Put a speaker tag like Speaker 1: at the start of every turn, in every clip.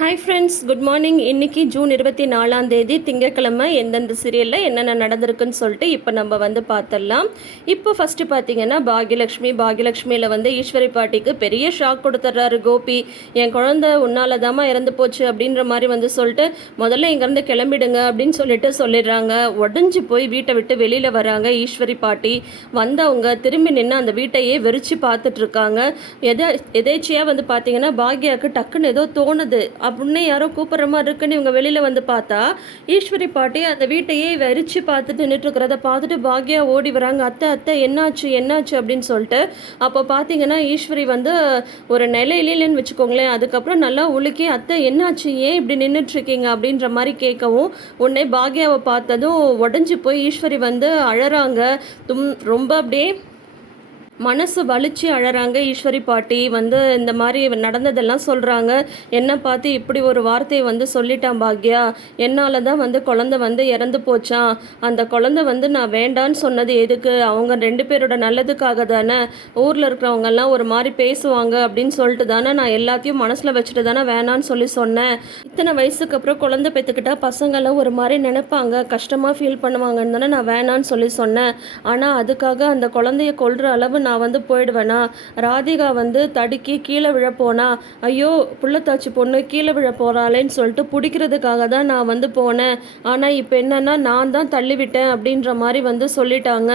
Speaker 1: Hi friends good morning இன்றைக்கி June இருபத்தி நாலாம் தேதி திங்கட்கிழமை. எந்தெந்த சீரியலில் என்னென்ன நடந்திருக்குன்னு சொல்லிட்டு இப்போ நம்ம வந்து பார்த்துடலாம் இப்போ ஃபஸ்ட்டு பார்த்தீங்கன்னா பாகியலக்ஷ்மி. பாகியலக்ஷ்மியில் வந்து ஈஸ்வரி பாட்டிக்கு பெரிய ஷாக் கொடுத்துட்றாரு கோபி. என் குழந்த உன்னால தாமா இறந்து போச்சு அப்படின்ற மாதிரி வந்து சொல்லிட்டு முதல்ல இங்கேருந்து கிளம்பிடுங்க அப்படின்னு சொல்லிட்டு சொல்லிடுறாங்க. உடஞ்சி போய் வீட்டை விட்டு வெளியில் வராங்க ஈஸ்வரி பாட்டி. வந்தவங்க திரும்பி நின்று அந்த வீட்டையே வெறிச்சு பார்த்துட்ருக்காங்க எதை எதேச்சியாக வந்து பார்த்தீங்கன்னா பாக்யாவுக்கு டக்குன்னு ஏதோ தோணுது. அப்படின்னு யாரோ கூப்பிட்ற மாதிரி இருக்குன்னு இவங்க வெளியில் வந்து பார்த்தா ஈஸ்வரி பாட்டி அந்த வீட்டையே வெறிச்சு பார்த்துட்டு நின்றுட்டுருக்கிறத பார்த்துட்டு பாக்யா ஓடி வராங்க. அத்தை அத்தை என்னாச்சு என்னாச்சு அப்படின்னு சொல்லிட்டு அப்போ பார்த்தீங்கன்னா ஈஸ்வரி வந்து ஒரு நிலையிலேன்னு வச்சுக்கோங்களேன். அதுக்கப்புறம் நல்லா உழுக்கி அத்தை என்னாச்சு? ஏன் இப்படி நின்றுட்டுருக்கீங்க? அப்படின்ற மாதிரி கேட்கவும் உடனே பாக்யாவை பார்த்ததும் உடஞ்சி போய் ஈஸ்வரி வந்து அழறாங்க. தும் ரொம்ப அப்படியே மனசு வலிச்சு அழறாங்க ஈஸ்வரி பாட்டி. வந்து இந்த மாதிரி நடந்ததெல்லாம் சொல்கிறாங்க என்னை பார்த்து இப்படி ஒரு வார்த்தையை வந்து சொல்லிட்டான் பாக்யா. என்னால் தான் வந்து குழந்தை வந்து இறந்து போச்சான் அந்த குழந்தை வந்து நான் வேண்டான்னு சொன்னது எதுக்கு? அவங்க ரெண்டு பேரோட நல்லதுக்காக தானே? ஊரில் இருக்கிறவங்கெல்லாம் ஒரு மாதிரி பேசுவாங்க அப்படின்னு சொல்லிட்டு தானே நான் எல்லாத்தையும் மனசில் வச்சுட்டு தானே வேணான்னு சொல்லி சொன்னேன். இத்தனை வயசுக்கு அப்புறம் குழந்தை பெற்றுக்கிட்டா பசங்களாம் ஒரு மாதிரி நினைப்பாங்க. கஷ்டமாக ஃபீல் பண்ணுவாங்கன்னு தானே நான் வேணான்னு சொல்லி சொன்னேன். ஆனால் அதுக்காக அந்த குழந்தைய கொள்கிற அளவு நான் நான் வந்து போயிடுவேனா? ராதிகா வந்து தடுக்கி கீழே விழ போனா ஐயோ புள்ளத்தாச்சி பொண்ணு கீழே விழ போகிறாளேன்னு சொல்லிட்டு பிடிக்கிறதுக்காக தான் நான் வந்து போனேன். ஆனால் இப்போ என்னென்னா நான் தான் தள்ளிவிட்டேன் அப்படின்ற மாதிரி வந்து சொல்லிட்டாங்க.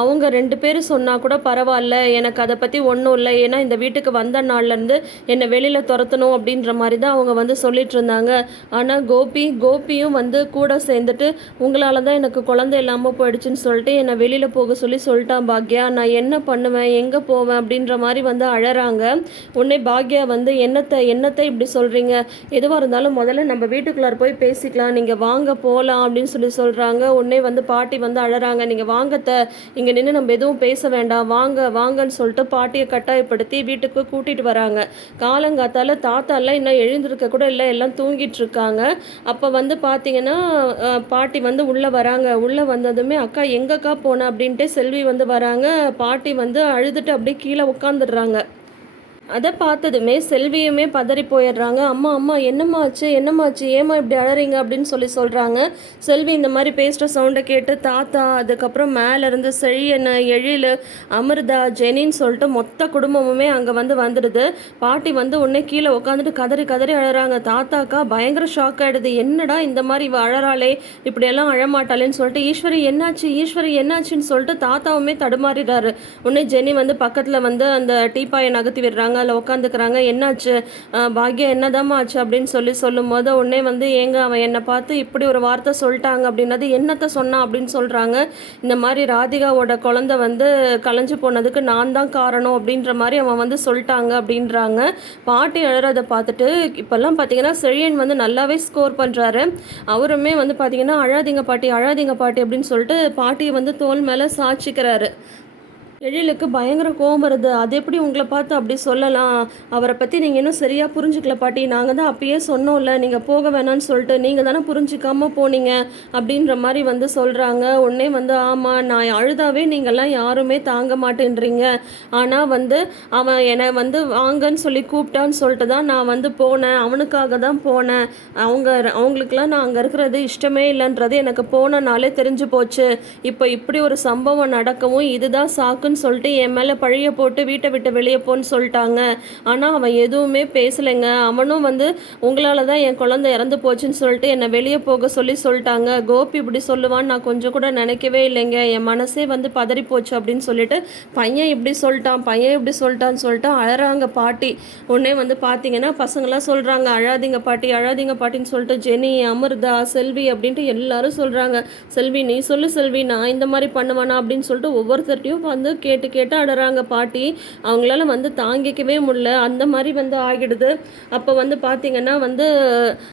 Speaker 1: அவங்க ரெண்டு பேரும் சொன்னால் கூட பரவாயில்ல. எனக்கு அதை பற்றி ஒன்றும் இல்லை. ஏன்னா இந்த வீட்டுக்கு வந்த நாள்லேருந்து என்னை வெளியில் துரத்தணும் அப்படின்ற மாதிரி தான் அவங்க வந்து சொல்லிட்டு இருந்தாங்க. ஆனால் கோபி கோபியும் வந்து கூட சேர்ந்துட்டு உங்களால் தான் எனக்கு குழந்தை இல்லாமல் போயிடுச்சுன்னு சொல்லிட்டு என்னை வெளியில் போக சொல்லி சொல்லிட்டான் பாக்யா. நான் என்ன பண்ணுவேன்? எங்கே போவேன் அப்படின்ற மாதிரி வந்து அழறாங்க. உடனே பாக்யா வந்து என்னத்தை என்னத்தை இப்படி சொல்கிறீங்க எதுவாக இருந்தாலும் முதல்ல நம்ம வீட்டுக்குள்ளார போய் பேசிக்கலாம். நீங்கள் வாங்க போகலாம் அப்படின்னு சொல்லி சொல்கிறாங்க உடனே வந்து பாட்டி வந்து அழறாங்க. நீங்கள் வாங்கத்த இங்கே நின்று நம்ம எதுவும் பேச வேண்டாம். வாங்க வாங்கன்னு சொல்லிட்டு பாட்டியை கட்டாயப்படுத்தி வீட்டுக்கு கூட்டிகிட்டு வராங்க. காலங்காத்தால் தாத்தாலாம் இன்னும் எழுந்திருக்க கூட இல்லை. எல்லாம் தூங்கிட்டு இருக்காங்க. அப்போ வந்து பார்த்தீங்கன்னா பாட்டி வந்து உள்ளே வராங்க. உள்ளே வந்ததுமே அக்கா எங்கக்கா போன? அப்படின்ட்டு செல்வி வந்து வராங்க. பாட்டி வந்து அழுதுட்டு அப்படியே கீழே உட்காந்துடுறாங்க அதை பார்த்ததுமே செல்வியுமே பதறி போயிடுறாங்க. அம்மா அம்மா என்னம்மா ஆச்சு? என்னம்மா ஆச்சு? ஏம்மா இப்படி அழறீங்க அப்படின்னு சொல்லி சொல்கிறாங்க செல்வி இந்த மாதிரி பேசுகிற சவுண்டை கேட்டு தாத்தா அதுக்கப்புறம் மேலேருந்து செழியன் எழில் அமிர்தா ஜெனின்னு சொல்லிட்டு மொத்த குடும்பமுமே அங்கே வந்து வந்துடுது. பாட்டி வந்து உடனே கீழே உட்காந்துட்டு கதறி கதறி அழறாங்க. தாத்தாக்கா பயங்கர ஷாக் ஆகிடுது என்னடா இந்த மாதிரி இவ அழறாளே? இப்படியெல்லாம் அழமாட்டாளேன்னு சொல்லிட்டு ஈஸ்வரி என்னாச்சு? ஈஸ்வரி என்னாச்சுன்னு சொல்லிட்டு தாத்தாவுமே தடுமாறிடுறாரு. உடனே ஜெனி வந்து பக்கத்தில் வந்து அந்த டீப்பாயை நகர்த்தி விடுறாங்க. அதில் உட்காந்துக்கிறாங்க என்னாச்சு? பாக்யா என்னதாம்மா ஆச்சு அப்படின்னு சொல்லி சொல்லும் போது உடனே வந்து ஏங்க அவன் என்னை பார்த்து இப்படி ஒரு வார்த்தை சொல்லிட்டாங்க அப்படின்னது என்னத்தை சொன்னான் அப்படின்னு சொல்கிறாங்க இந்த மாதிரி ராதிகாவோட குழந்தை வந்து கலைஞ்சு போனதுக்கு நான் தான் காரணம் அப்படின்ற மாதிரி அவன் வந்து சொல்லிட்டாங்க அப்படின்றாங்க. பாட்டி அழறதை பார்த்துட்டு இப்போல்லாம் பார்த்தீங்கன்னா செழியன் வந்து நல்லாவே ஸ்கோர் பண்ணுறாரு அவருமே வந்து பார்த்தீங்கன்னா அழாதீங்க பாட்டி அழாதீங்க பாட்டி அப்படின்னு சொல்லிட்டு பாட்டியை வந்து தோல் மேலே சாட்சிக்கிறாரு. எழிலுக்கு பயங்கர கோவம் வருது. அது எப்படி உங்களை பார்த்து அப்படி சொல்லலாம்? அவரை பற்றி நீங்கள் இன்னும் சரியாக புரிஞ்சுக்கல பாட்டி. நாங்கள் தான் அப்பயே சொன்னோம்ல நீங்கள் போக வேணாம்னு சொல்லிட்டு நீங்கள் தானே புரிஞ்சிக்காம போனீங்க அப்படின்ற மாதிரி வந்து சொல்கிறாங்க உடனே வந்து ஆமாம் நான் அழுதாவே நீங்கள்லாம் யாருமே தாங்க மாட்டேன்றீங்க. ஆனால் வந்து அவன் என்னை வந்து வாங்கன்னு சொல்லி கூப்பிட்டான்னு சொல்லிட்டு தான் நான் வந்து போனேன். அவனுக்காக தான் போனேன். அவங்க அவங்களுக்குலாம் நான் அங்கே இருக்கிறது இஷ்டமே இல்லைன்றது எனக்கு போன நாளே தெரிஞ்சு போச்சு. இப்போ இப்படி ஒரு சம்பவம் நடக்கவும் இதுதான் சாக்குன்னு சொல்லிட்டு என் மேலே பழிய போட்டு வீட்டை விட்டு வெளியே போன்னு சொல்லிட்டாங்க. ஆனால் அவன் எதுவுமே பேசலைங்க. அவனும் வந்து உங்களால் தான் என் குழந்தை இறந்து போச்சுன்னு சொல்லிட்டு என்னை வெளியே போக சொல்லி சொல்லிட்டாங்க. கோபி இப்படி சொல்லுவான்னு நான் கொஞ்சம் கூட நினைக்கவே இல்லைங்க. என் மனசே வந்து பதறி போச்சு அப்படின்னு சொல்லிட்டு பையன் இப்படி சொல்லிட்டான் பையன் இப்படி சொல்லிட்டான்னு சொல்லிட்டு அழறாங்க பாட்டி. உடனே வந்து பார்த்தீங்கன்னா பசங்களாம் சொல்கிறாங்க அழாதீங்க பாட்டி அழாதீங்க பாட்டின்னு சொல்லிட்டு ஜெனி அமிர்தா செல்வி அப்படின்ட்டு எல்லாரும் சொல்கிறாங்க செல்வி நீ சொல்லு செல்வி நான் இந்த மாதிரி பண்ணுவேனா? அப்படின்னு சொல்லிட்டு ஒவ்வொருத்தர்ட்டையும் வந்து கேட்டு கேட்டு அழறாங்க பாட்டி. அவங்களால வந்து தாங்கிக்கவே முடியல. அந்த மாதிரி வந்து ஆகிடுது. அப்போ வந்து பார்த்தீங்கன்னா வந்து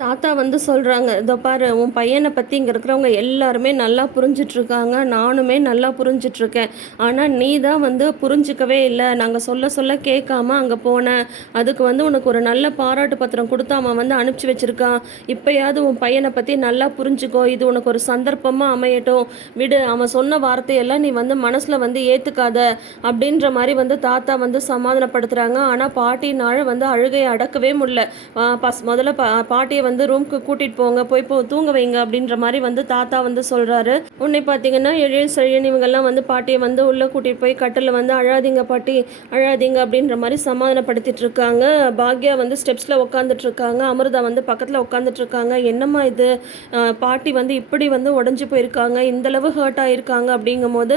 Speaker 1: தாத்தா வந்து சொல்கிறாங்க இதோ பாரு உன் பையனை பற்றி இங்கே இருக்கிறவங்க எல்லாருமே நல்லா புரிஞ்சிட்ருக்காங்க. நானுமே நல்லா புரிஞ்சிட்ருக்கேன். ஆனால் நீ தான் வந்து புரிஞ்சிக்கவே இல்லை. நாங்கள் சொல்ல சொல்ல கேட்காம அங்கே போனேன் அதுக்கு வந்து உனக்கு ஒரு நல்ல பாராட்டு பத்திரம் கொடுத்து அவன் வந்து அனுப்பிச்சி வச்சுருக்கான். இப்போயாவது உன் பையனை பற்றி நல்லா புரிஞ்சுக்கோ. இது உனக்கு ஒரு சந்தர்ப்பமாக அமையட்டும். விடு அவன் சொன்ன வார்த்தையெல்லாம் நீ வந்து மனசில் வந்து ஏற்றுக்காத அழாத அப்படின்ற மாதிரி வந்து தாத்தா வந்து சமாதானப்படுத்துகிறாங்க ஆனால் பாட்டினால வந்து அழுகையை அடக்கவே முடியல. பஸ் முதல்ல பா பாட்டியை வந்து ரூம்க்கு கூட்டிகிட்டு போங்க போய் போ தூங்க வைங்க அப்படின்ற மாதிரி வந்து தாத்தா வந்து சொல்கிறாரு உன்னை பார்த்தீங்கன்னா எழில் செழியன் இவங்கெல்லாம் வந்து பாட்டியை வந்து உள்ளே கூட்டிகிட்டு போய் கட்டில் வந்து அழாதீங்க பாட்டி அழாதீங்க அப்படின்ற மாதிரி சமாதானப்படுத்திட்டு இருக்காங்க. பாக்யா வந்து ஸ்டெப்ஸில் உட்காந்துட்டு இருக்காங்க. அமிர்தா வந்து பக்கத்தில் உட்காந்துட்டு இருக்காங்க. என்னம்மா இது? பாட்டி வந்து இப்படி வந்து உடஞ்சி போயிருக்காங்க. இந்தளவு ஹர்ட் ஆயிருக்காங்க அப்படிங்கும்போது போது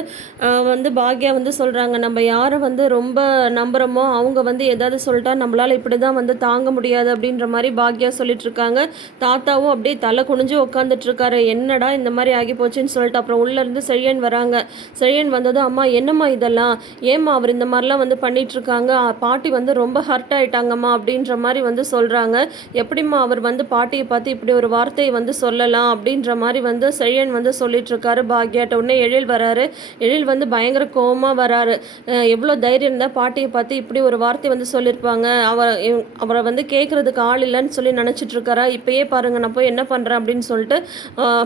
Speaker 1: வந்து பாக்யா வந்து சொல்கிறாங்க நம்ம யாரை வந்து ரொம்ப நம்புகிறோமோ அவங்க வந்து ஏதாவது சொல்லிட்டா நம்மளால் இப்படி தான் வந்து தாங்க முடியாது அப்படின்ற மாதிரி பாக்யா சொல்லிட்டுருக்காங்க தாத்தாவும் அப்படியே தலை குனிஞ்சு உட்காந்துட்ருக்காரு என்னடா இந்த மாதிரி ஆகி போச்சுன்னு சொல்லிட்டு அப்புறம் உள்ளேருந்து செழியன் வராங்க. செழியன் வந்ததும் அம்மா என்னம்மா இதெல்லாம்? ஏம்மா அவர் இந்த மாதிரிலாம் வந்து பண்ணிகிட்ருக்காங்க பாட்டி வந்து ரொம்ப ஹர்ட் ஆகிட்டாங்கம்மா அப்படின்ற மாதிரி வந்து சொல்கிறாங்க எப்படிம்மா அவர் வந்து பாட்டியை பார்த்து இப்படி ஒரு வார்த்தையை வந்து சொல்லலாம்? அப்படின்ற மாதிரி வந்து செழியன் வந்து சொல்லிட்டுருக்காரு பாக்யாட்ட. உடனே எழில் வராரு. எழில் வந்து பயங்கர கோபமாக வராரு. எவ்வளோ தைரியம் இருந்தால் பாட்டியை பார்த்து இப்படி ஒரு வார்த்தை வந்து சொல்லியிருப்பாங்க அவர் அவரை வந்து கேட்குறதுக்கு ஆள் இல்லைன்னு சொல்லி நினச்சிட்டு இருக்காரா இப்போயே பாருங்க நான் போய் என்ன பண்ணுறேன் அப்படின்னு சொல்லிட்டு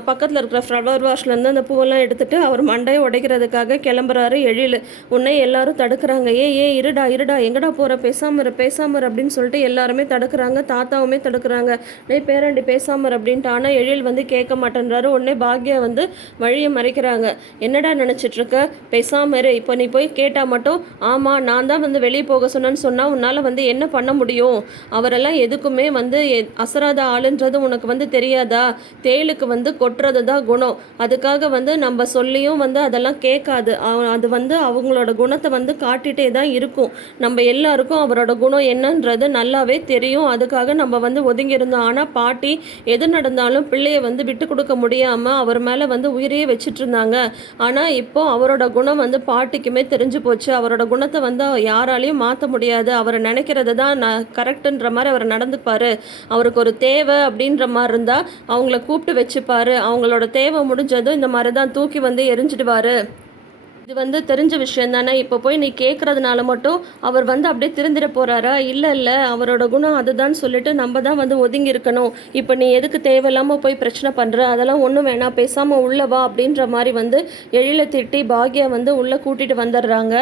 Speaker 1: பக்கத்தில் இருக்கிற ஃப்ளவர் வாஷ்லேருந்து அந்த பூவெல்லாம் எடுத்துட்டு அவர் மண்டையை உடைக்கிறதுக்காக கிளம்புறாரு எழில். உன்னை எல்லாரும் தடுக்கிறாங்க. ஏ ஏ இருடா இருடா எங்கடா போகிற பேசாம இரு அப்படின்னு சொல்லிட்டு எல்லாருமே தடுக்கிறாங்க. தாத்தாவுமே தடுக்கிறாங்க. டேய் பேரண்டி பேசாமர் அப்படின்ட்டு. ஆனால் எழில் வந்து கேட்க மாட்டேன்றாரு. உடனே பாக்யா வந்து வழியை மறைக்கிறாங்க. என்னடா நினச்சிட்ருக்க? பேசாமரு இப்போ நீ போய் கேட்டால் மட்டும் ஆமாம் நான் தான் வந்து வெளியே போக சொன்னேன்னு சொன்னால் உன்னால் வந்து என்ன பண்ண முடியும்? அவரெல்லாம் எதுக்குமே வந்து எ- அசராத ஆளுன்றது உனக்கு வந்து தெரியாதா? தேளுக்கு வந்து கொட்டுறது தான் குணம். அதுக்காக வந்து நம்ம சொல்லியும் வந்து அதெல்லாம் கேட்காது. அது வந்து அவங்களோட குணத்தை வந்து காட்டிகிட்டே தான் இருக்கும். நம்ம எல்லாருக்கும் அவரோட குணம் என்னன்றது நல்லாவே தெரியும். அதுக்காக நம்ம வந்து ஒதுங்கி இருந்தோம் ஆனால் பாட்டி எது நடந்தாலும் பிள்ளைய வந்து விட்டு கொடுக்க முடியாமல் அவர் மேலே வந்து உயிரையே வச்சுட்டு இருந்தாங்க. ஆனால் இப்போ அவரோட குணம் வந்து பாட்டிக்கு பாட்டிக்குமே தெரிஞ்சு போச்சு. அவரோட குணத்தை வந்து யாராலையும் மாற்ற முடியாது. அவர் நினைக்கிறது தான் நான் கரெக்டுன்ற மாதிரி அவர் நடந்துப்பார். அவருக்கு ஒரு தேவை அப்படின்ற மாதிரி இருந்தால் அவங்கள கூப்பிட்டு வச்சுப்பார். அவங்களோட தேவை முடிஞ்சதும் இந்த மாதிரி தான் தூக்கி வந்து எரிஞ்சிடுவார். இது வந்து தெரிஞ்ச விஷயம் தானே? இப்போ போய் நீ கேட்குறதுனால மட்டும் அவர் வந்து அப்படியே திருந்திட போகிறாரா இல்லை இல்லை. அவரோட குணம் அதுதான் சொல்லிட்டு நம்ம தான் வந்து ஒதுங்கி இருக்கணும். இப்போ நீ எதுக்கு தேவையில்லாமல் போய் பிரச்சனை பண்ணுற அதெல்லாம் ஒன்றும் வேணாம். பேசாமல் உள்ளவா அப்படின்ற மாதிரி வந்து எழில திட்டி பாக்யா வந்து உள்ளே கூட்டிகிட்டு வந்துடுறாங்க.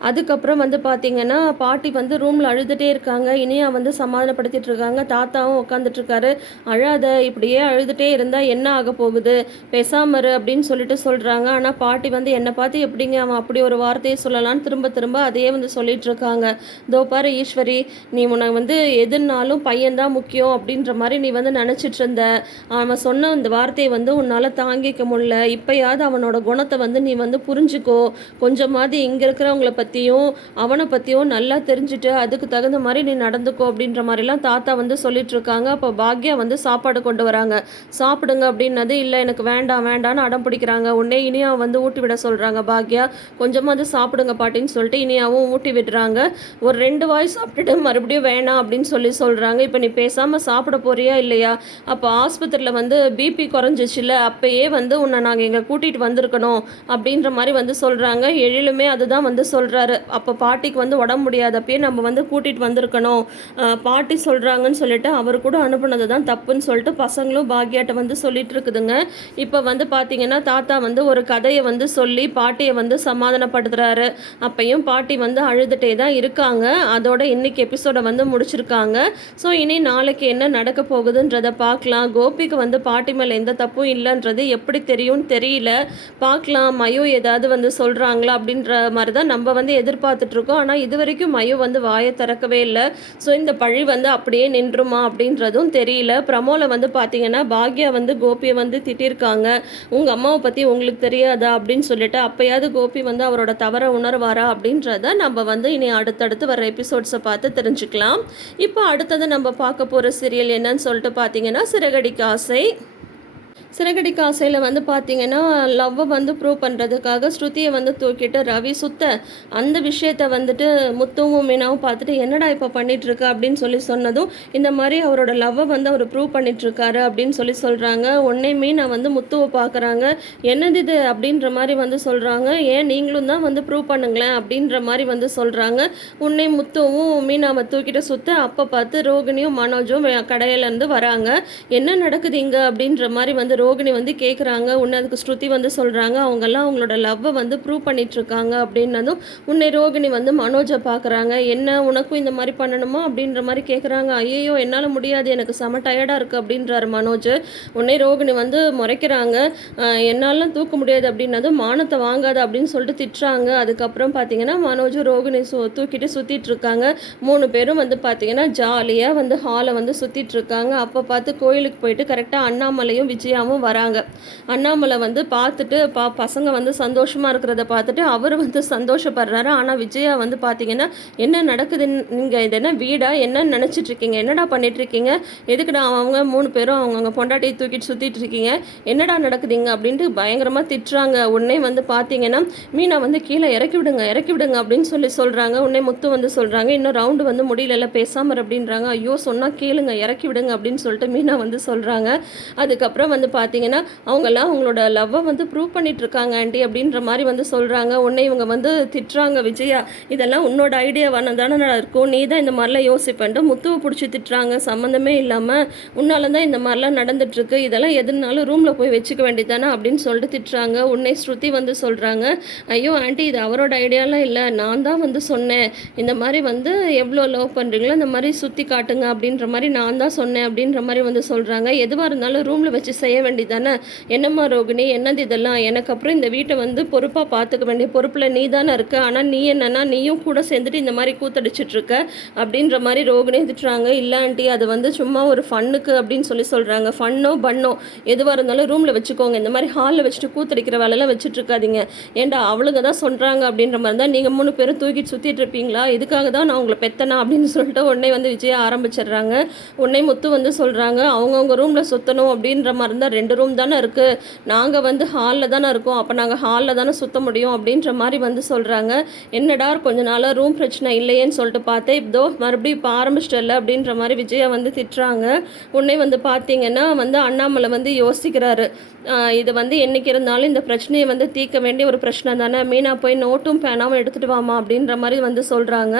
Speaker 1: அதுக்கப்புறம் வந்து பார்த்தீங்கன்னா பாட்டி வந்து ரூமில் அழுதுகிட்டே இருக்காங்க. இனியா வந்து சமாதானப்படுத்திட்டு இருக்காங்க. தாத்தாவும் உட்காந்துட்ருக்காரு அழாத இப்படியே அழுதுகிட்டே இருந்தால் என்ன ஆக போகுது? பெசாமரு அப்படின்னு சொல்லிட்டு சொல்கிறாங்க ஆனால் பாட்டி வந்து என்னை பார்த்து எப்படிங்க அவன் அப்படி ஒரு வார்த்தையை சொல்லலாம்னு திரும்ப திரும்ப அதையே வந்து சொல்லிட்டு இருக்காங்க. இதோ பாரு ஈஸ்வரி நீ உனக்கு வந்து எதுனாலும் பையன்தான் முக்கியம் அப்படின்ற மாதிரி நீ வந்து நினச்சிட்டு இருந்த. அவன் சொன்ன இந்த வார்த்தையை வந்து உன்னால் தாங்கிக்க முடியல. இப்போயாவது அவனோட குணத்தை வந்து நீ வந்து புரிஞ்சுக்கோ. கொஞ்சமாவது இங்கே இருக்கிறவங்கள பற்றி பற்றியும் அவனை பற்றியும் நல்லா தெரிஞ்சுட்டு அதுக்கு தகுந்த மாதிரி நீ நடந்துக்கோ அப்படின்ற மாதிரிலாம் தாத்தா வந்து சொல்லிட்டுருக்காங்க. அப்போ பாக்யா வந்து சாப்பாடு கொண்டு வராங்க. சாப்பிடுங்க அப்படின்னது இல்லை எனக்கு வேண்டாம் வேண்டாம்னு அடம் பிடிக்கிறாங்க. உடனே இனியா வந்து ஊட்டி விட சொல்கிறாங்க பாக்யா. கொஞ்சமாவது சாப்பிடுங்க பாட்டின்னு சொல்லிட்டு இனியாவும் ஊட்டி விடுறாங்க. ஒரு ரெண்டு வாய் சாப்பிட்டுட்டு மறுபடியும் வேணாம் அப்படின்னு சொல்லி சொல்கிறாங்க இப்போ நீ பேசாமல் சாப்பிட போறியா இல்லையா? அப்போ ஆஸ்பத்திரியில் வந்து பிபி குறைஞ்சிச்சுல அப்பயே வந்து உன்னை நாங்கள் இங்கே கூட்டிகிட்டு வந்திருக்கணும். அப்படின்ற மாதிரி வந்து சொல்கிறாங்க எழிலுமே அதுதான் வந்து சொல்கிறாரு அப்போ பாட்டிக்கு வந்து உடம்பு முடியாதப்பயே நம்ம வந்து கூட்டிகிட்டு வந்திருக்கணும். பாட்டி சொல்கிறாங்கன்னு சொல்லிட்டு அவர் கூட அனுப்புனது தான் தப்புன்னு சொல்லிட்டு பசங்களும் பாக்யாட்ட வந்து சொல்லிட்டு இருக்குதுங்க. இப்போ வந்து பார்த்தீங்கன்னா தாத்தா வந்து ஒரு கதையை வந்து சொல்லி பாட்டியை வந்து சமாதானப்படுத்துகிறாரு அப்பையும் பாட்டி வந்து அழுதுகிட்டே தான் இருக்காங்க. அதோட இன்னைக்கு எபிசோடை வந்து முடிச்சிருக்காங்க. ஸோ இனி நாளைக்கு என்ன நடக்க போகுதுன்றதை பார்க்கலாம் கோபிக்கு வந்து பாட்டி மேலே எந்த தப்பும் இல்லைன்றது எப்படி தெரியும்னு தெரியல. பார்க்கலாம் மயோ ஏதாவது வந்து சொல்கிறாங்களா அப்படின்ற மாதிரி தான் நம்ம வந்து எதிர்பார்த்துட்டு இருக்கோம் ஆனால் இது வரைக்கும் மயு வந்து வாயை திறக்கவே இல்லை. ஸோ இந்த பழி வந்து அப்படியே நின்றுமா அப்படின்றதும் தெரியல. பிரமோல வந்து பார்த்தீங்கன்னா பாக்யா வந்து கோபியை வந்து திட்டிருக்காங்க. உங்கள் அம்மாவை பற்றி உங்களுக்கு தெரியாதா அப்படின்னு சொல்லிட்டு அப்பயாவது கோபி வந்து அவரோட தவற உணர்வாரா அப்படின்றத நம்ம வந்து இனி அடுத்தடுத்து வர எபிசோட்ஸை பார்த்து தெரிஞ்சுக்கலாம். இப்போ அடுத்தது நம்ம பார்க்க போகிற சீரியல் என்னன்னு சொல்லிட்டு பார்த்தீங்கன்னா சிறகடிக்கு ஆசை. சிறகடிக்க ஆசையில் வந்து பார்த்தீங்கன்னா லவ்வை வந்து ப்ரூவ் பண்ணுறதுக்காக ஸ்ருதியை வந்து தூக்கிட்டு ரவி சுத்த அந்த விஷயத்த வந்துட்டு முத்துவும் மீனாவும் பார்த்துட்டு என்னடா இப்போ பண்ணிகிட்ருக்க அப்படின்னு சொல்லி சொன்னதும் இந்த மாதிரி அவரோட லவ்வை வந்து அவர் ப்ரூவ் பண்ணிகிட்ருக்காரு அப்படின்னு சொல்லி சொல்கிறாங்க உடனே மீனா வந்து முத்துவை பார்க்குறாங்க. என்னது இது? அப்படின்ற மாதிரி வந்து சொல்கிறாங்க ஏன் நீங்களும் தான் வந்து ப்ரூவ் பண்ணுங்களேன்? அப்படின்ற மாதிரி வந்து சொல்கிறாங்க உன்னை முத்துவும் மீனாவை தூக்கிட்டு சுத்த அப்போ பார்த்து ரோகிணியும் மனோஜும் கடையிலேருந்து வராங்க. என்ன நடக்குது இங்கே? அப்படின்ற மாதிரி வந்து ரோகிணி வந்து கேட்குறாங்க உன்னை அதுக்கு ஸ்ருதி வந்து சொல்கிறாங்க அவங்கெல்லாம் அவங்களோட லவ்வை வந்து ப்ரூவ் பண்ணிகிட்ருக்காங்க அப்படின்னதும் உன்னை ரோகிணி வந்து மனோஜை பார்க்குறாங்க என்ன உனக்கும் இந்த மாதிரி பண்ணணுமா அப்படின்ற மாதிரி கேட்குறாங்க ஐயோ என்னால் முடியாது எனக்கு செம டயர்டாக இருக்குது அப்படின்றாரு மனோஜ். உன்னை ரோகிணி வந்து முறைக்கிறாங்க. என்னாலாம் தூக்க முடியாது அப்படின்னதும் மானத்தை வாங்காது அப்படின்னு சொல்லிட்டு திட்டுறாங்க. அதுக்கப்புறம் பார்த்தீங்கன்னா மனோஜும் ரோகிணி சு தூக்கிட்டு சுற்றிட்டு இருக்காங்க மூணு பேரும் வந்து பார்த்தீங்கன்னா ஜாலியாக வந்து ஹாலை வந்து சுற்றிட்டு இருக்காங்க அப்போ பார்த்து கோயிலுக்கு போயிட்டு கரெக்டாக அண்ணாமலையும் விஜயாவும் வராங்க. அண்ணாமலை வந்து பார்த்துட்டு பா பசங்க வந்து சந்தோஷமாக இருக்கிறத பார்த்துட்டு அவர் வந்து சந்தோஷப்படுறாரு. ஆனால் விஜயா வந்து பார்த்தீங்கன்னா என்ன நடக்குது? நீங்கள் இது என்ன வீடா? என்ன நினச்சிட்டு இருக்கீங்க. என்னடா பண்ணிகிட்ருக்கீங்க எதுக்குடா அவங்க மூணு பேரும் அவங்கவுங்க பொண்டாட்டியை தூக்கிட்டு சுற்றிட்டு இருக்கீங்க? என்னடா நடக்குதுங்க அப்படின்ட்டு பயங்கரமாக திட்டுறாங்க. உடனே வந்து பார்த்தீங்கன்னா மீனா வந்து கீழே இறக்கி விடுங்க இறக்கி விடுங்க அப்படின்னு சொல்லி சொல்கிறாங்க உடனே முத்து வந்து சொல்கிறாங்க இன்னும் ரவுண்டு வந்து முடியல பேசாமல் அப்படின்றாங்க. ஐயோ சொன்னால் கேளுங்க இறக்கி விடுங்க அப்படின்னு சொல்லிட்டு மீனா வந்து சொல்கிறாங்க அதுக்கப்புறம் வந்து பார்த்தீங்கன்னா அவங்கெல்லாம் அவங்களோட லவ்வை வந்து ப்ரூவ் பண்ணிகிட்ருக்காங்க ஆண்டி அப்படின்ற மாதிரி வந்து சொல்கிறாங்க உன்னை இவங்க வந்து திட்டுறாங்க விஜயா. இதெல்லாம் உன்னோட ஐடியாவான தானே இருக்கும் நீ தான் இந்த மாதிரிலாம் யோசிப்பேன்ட்டு முத்துவை பிடிச்சி திட்டுறாங்க. சம்மந்தமே இல்லாமல் உன்னால தான் இந்த மாதிரிலாம் நடந்துட்டுருக்கு. இதெல்லாம் எதுனாலும் ரூமில் போய் வச்சுக்க வேண்டியதானே அப்படின்னு சொல்லிட்டு திட்டுறாங்க. உன்னை ஸ்ருதி வந்து சொல்கிறாங்க ஐயோ ஆண்டி இது அவரோட ஐடியாலாம் இல்லை. நான் தான் வந்து சொன்னேன். இந்த மாதிரி வந்து எவ்வளோ லவ் பண்ணுறீங்களோ இந்த மாதிரி சுற்றி காட்டுங்க அப்படின்ற மாதிரி நான் தான் சொன்னேன் அப்படின்ற மாதிரி வந்து சொல்கிறாங்க எதுவாக இருந்தாலும் ரூமில் வச்சு செய்ய வேண்டியதானே என்னம்மா ரோகிணி? என்னது இதெல்லாம்? எனக்கு அப்புறம் இந்த வீட்டை வந்து பொறுப்பாக பார்த்துக்க வேண்டிய பொறுப்பில் நீ தானே இருக்க. ஆனால் நீ என்னன்னா நீயும் கூட சேர்ந்துட்டு இந்த மாதிரி கூத்தடிச்சிட்ருக்க அப்படின்ற மாதிரி ரோகிணி திட்டுறாங்க இல்லை ஆண்டி அது வந்து சும்மா ஒரு ஃபன்னுக்கு அப்படின்னு சொல்லி சொல்கிறாங்க ஃபன்னோ பண்ணோ எதுவாக இருந்தாலும் ரூமில் வச்சுக்கோங்க. இந்த மாதிரி ஹாலில் வச்சுட்டு கூத்தடிக்கிற வேலையெல்லாம் வச்சுட்டு இருக்காதீங்க ஏன்டா அவளுங்க தான் சொல்கிறாங்க அப்படின்ற மாதிரி தான் நீங்கள் மூணு பேரும் தூக்கிட்டு சுற்றிட்டு இருப்பீங்களா? இதுக்காக தான் நான் உங்களை பெத்தனா அப்படின்னு சொல்லிட்டு உடனே வந்து விஜய ஆரம்பிச்சிடுறாங்க. உடனே முத்து வந்து சொல்கிறாங்க அவங்கவுங்க ரூமில் சுற்றணும் அப்படின்ற மாதிரி தான் ரெண்டு ரூம் தானே இருக்குது நாங்கள் வந்து ஹாலில் தானே இருக்கோம். அப்போ நாங்கள் ஹாலில் தானே சுற்ற முடியும் அப்படின்ற மாதிரி வந்து சொல்கிறாங்க என்னடா கொஞ்ச நாளாக ரூம் பிரச்சனை இல்லையேன்னு சொல்லிட்டு பார்த்தேன் இதோ மறுபடியும் இப்போ ஆரம்பிச்சிட்டல அப்படின்ற மாதிரி விஜயா வந்து திட்டுறாங்க. உடனே வந்து பார்த்தீங்கன்னா வந்து அண்ணாமலை வந்து யோசிக்கிறாரு. இது வந்து என்றைக்கு இருந்தாலும் இந்த பிரச்சனையை வந்து தீர்க்க வேண்டிய ஒரு பிரச்சனை தானே. மீனா போய் நோட்டும் பேனாவும் எடுத்துகிட்டு வாமா அப்படின்ற மாதிரி வந்து சொல்கிறாங்க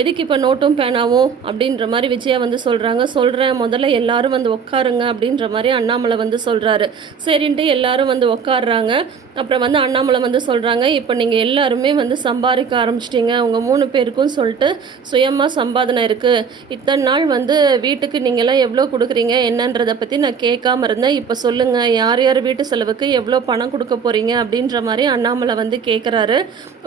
Speaker 1: எதுக்கு இப்போ நோட்டும் பேனாவும் அப்படின்ற மாதிரி விஜயா வந்து சொல்கிறாங்க சொல்கிறேன் முதல்ல எல்லாரும் வந்து உட்காருங்க அப்படின்ற மாதிரி அண்ணாமலை வந்து சொல்கிறாரு சரின்ட்டு எல்லாரும் வந்து உட்காடுறாங்க அப்புறம் வந்து அண்ணாமலை வந்து சொல்கிறாங்க இப்போ நீங்கள் எல்லாருமே வந்து சம்பாதிக்க ஆரம்பிச்சிட்டிங்க. உங்கள் மூணு பேருக்கும் சொல்லிட்டு சுயமாக சம்பாதனை இருக்குது இத்தனை நாள் வந்து வீட்டுக்கு நீங்கள்லாம் எவ்வளோ கொடுக்குறீங்க? என்னன்றதை பற்றி நான் கேட்காம இருந்தேன். இப்போ சொல்லுங்கள் யார் யார் வீட்டு செலவுக்கு எவ்வளோ பணம் கொடுக்க போகிறீங்க அப்படின்ற மாதிரி அண்ணாமலை வந்து கேட்குறாரு